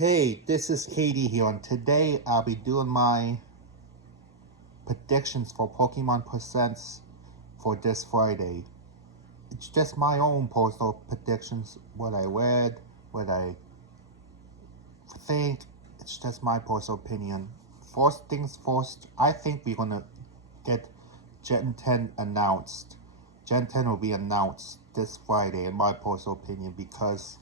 Hey, this is Katie here, and today I'll be doing my predictions for Pokemon Presents for this Friday. It's just my own personal predictions, what I read, what I think. It's just my personal opinion. First things first, I think we're gonna get Gen 10 announced. Gen 10 will be announced this Friday, in my personal opinion, because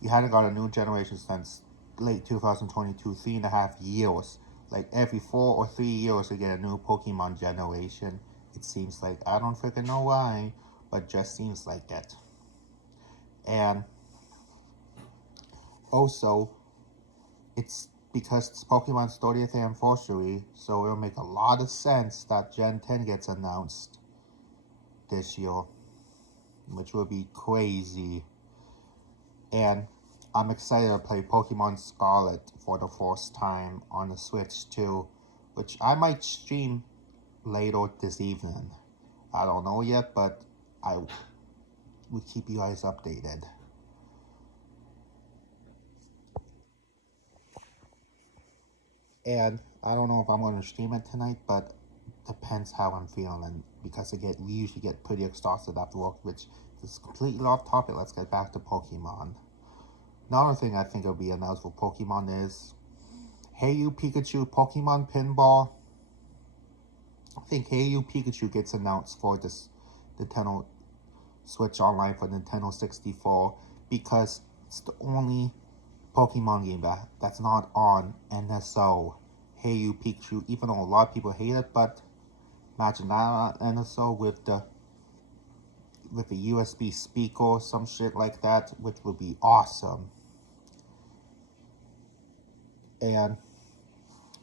we hadn't got a new generation since late 2022, 3.5 years. Like every 4 or 3 years, we get a new Pokemon generation. It seems like I don't freaking know why, but just seems like it. And also, it's because it's Pokemon's 30th anniversary, so it'll make a lot of sense that Gen 10 gets announced this year, which will be crazy. And I'm excited to play Pokemon Scarlet for the first time on the Switch too, which I might stream later this evening. I don't know yet, but I will keep you guys updated. And I don't know if I'm going to stream it tonight, but depends how I'm feeling because we usually get pretty exhausted after work, which is completely off topic. Let's get back to Pokemon. Another thing I think will be announced for Pokemon is Hey You Pikachu Pokemon Pinball. I think Hey You Pikachu gets announced for this Nintendo Switch Online for Nintendo 64 because it's the only Pokemon game that's not on NSO. Hey You Pikachu, even though a lot of people hate it, but imagine that on NSO with the USB speaker or some shit like that, which would be awesome. And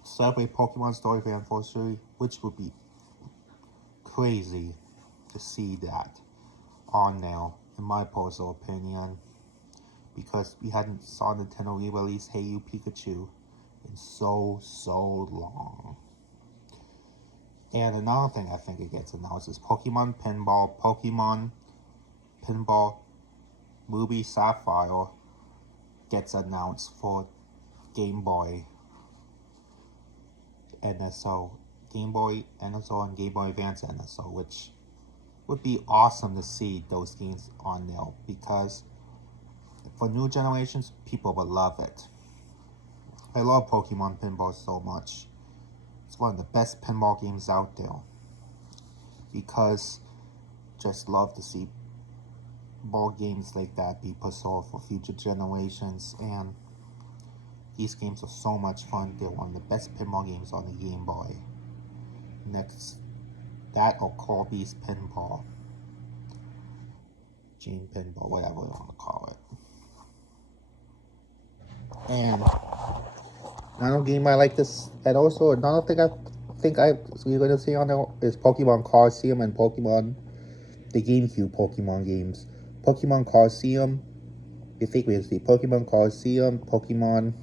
celebrate Pokemon Story Anniversary, which would be crazy to see that on now, in my personal opinion, because we hadn't saw Nintendo re-release Hey You Pikachu in so long. And another thing I think it gets announced is Pokemon Pinball Ruby Sapphire gets announced for Game Boy NSO, Game Boy NSO and Game Boy Advance NSO, which would be awesome to see those games on there because for new generations, people would love it. I love Pokemon Pinball so much. It's one of the best pinball games out there because just love to see more games like that be preserved for future generations, and these games are so much fun. They're one of the best pinball games on the Game Boy. Next, that or Corby's Pinball, Gene Pinball, whatever you want to call it. And another game I like this, and also another thing I think we're going to see on there is Pokemon Colosseum and the GameCube Pokemon games. Pokemon Colosseum, you think we'll see Pokemon Colosseum, Pokemon,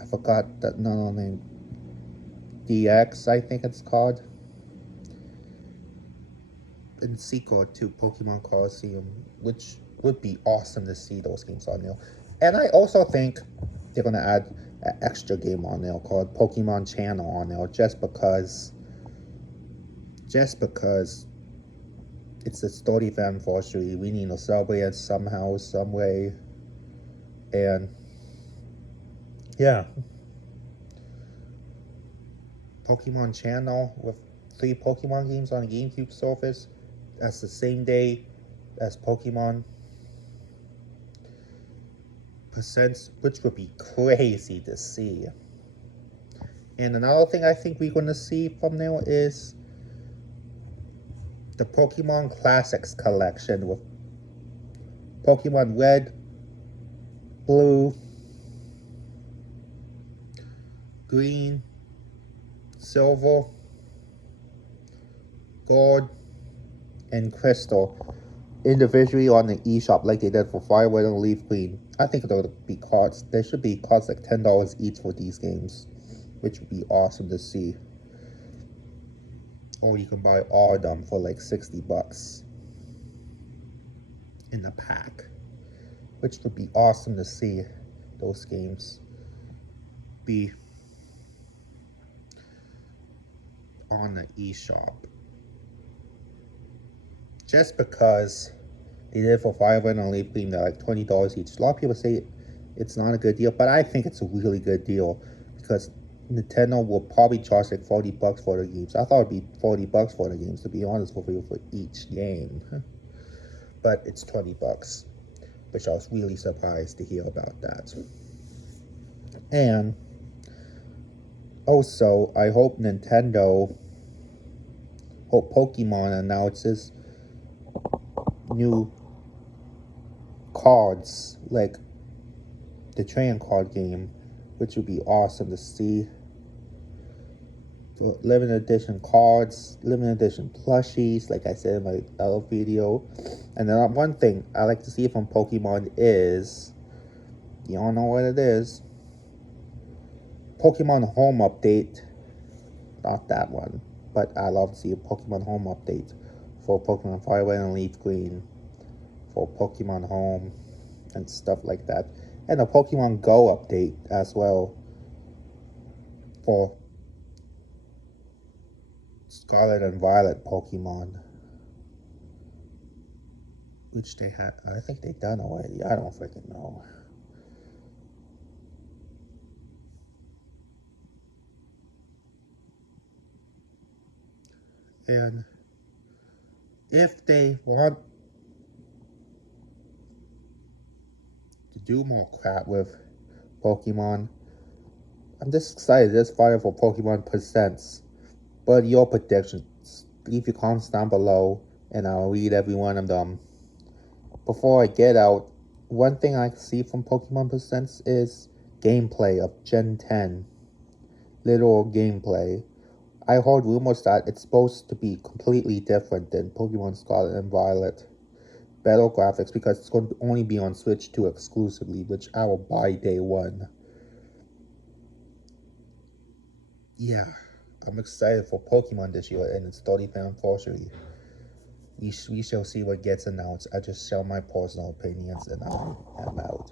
I forgot that name, DX, I think it's called, and sequel to Pokemon Colosseum, which would be awesome to see those games on there. And I also think they're going to add an extra game on there called Pokemon Channel on there just because it's the 30th anniversary. We need to celebrate it somehow, some way. And yeah, Pokemon Channel with 3 Pokemon games on the GameCube surface. That's the same day as Pokemon Presents, which would be crazy to see. And another thing I think we're going to see from there is the Pokemon Classics collection with Pokemon Red, Blue, Green, Silver, Gold, and Crystal individually on the eShop like they did for Fire Red and Leaf Green. I think there'll be cards. There should be cards like $10 each for these games, which would be awesome to see. Or you can buy all of them for like $60 in a pack, which would be awesome to see. those games be on the eShop. Just because they did it for Fire Red and Leaf Green, they're like $20 each. A lot of people say it's not a good deal, but I think it's a really good deal because Nintendo will probably charge like $40 for the games. I thought it'd be $40 for the games, to be honest with you, for each game. But it's $20, which I was really surprised to hear about that. And also, I hope Pokemon announces new cards, like the trading card game, which would be awesome to see. Limited edition cards, limited edition plushies, like I said in my other video. And then one thing I like to see from Pokemon is, you all know what it is, Pokemon Home update. Not that one, but I love to see a Pokemon Home update for Pokemon Fire Red and Leaf Green, for Pokemon Home, and stuff like that. And a Pokemon Go update as well for Scarlet and Violet Pokemon, which they had, I think they done already. I don't freaking know. And if they want to do more crap with Pokemon, I'm just excited. Just fire for Pokemon Presents. But your predictions, leave your comments down below, and I'll read every one of them. Before I get out, one thing I see from Pokemon Presents is gameplay of Gen 10. Literal gameplay. I heard rumors that it's supposed to be completely different than Pokemon Scarlet and Violet. Better graphics, because it's going to only be on Switch 2 exclusively, which I will buy day one. Yeah, I'm excited for Pokemon this year and its 30th anniversary. We shall see what gets announced. I just share my personal opinions and I am out.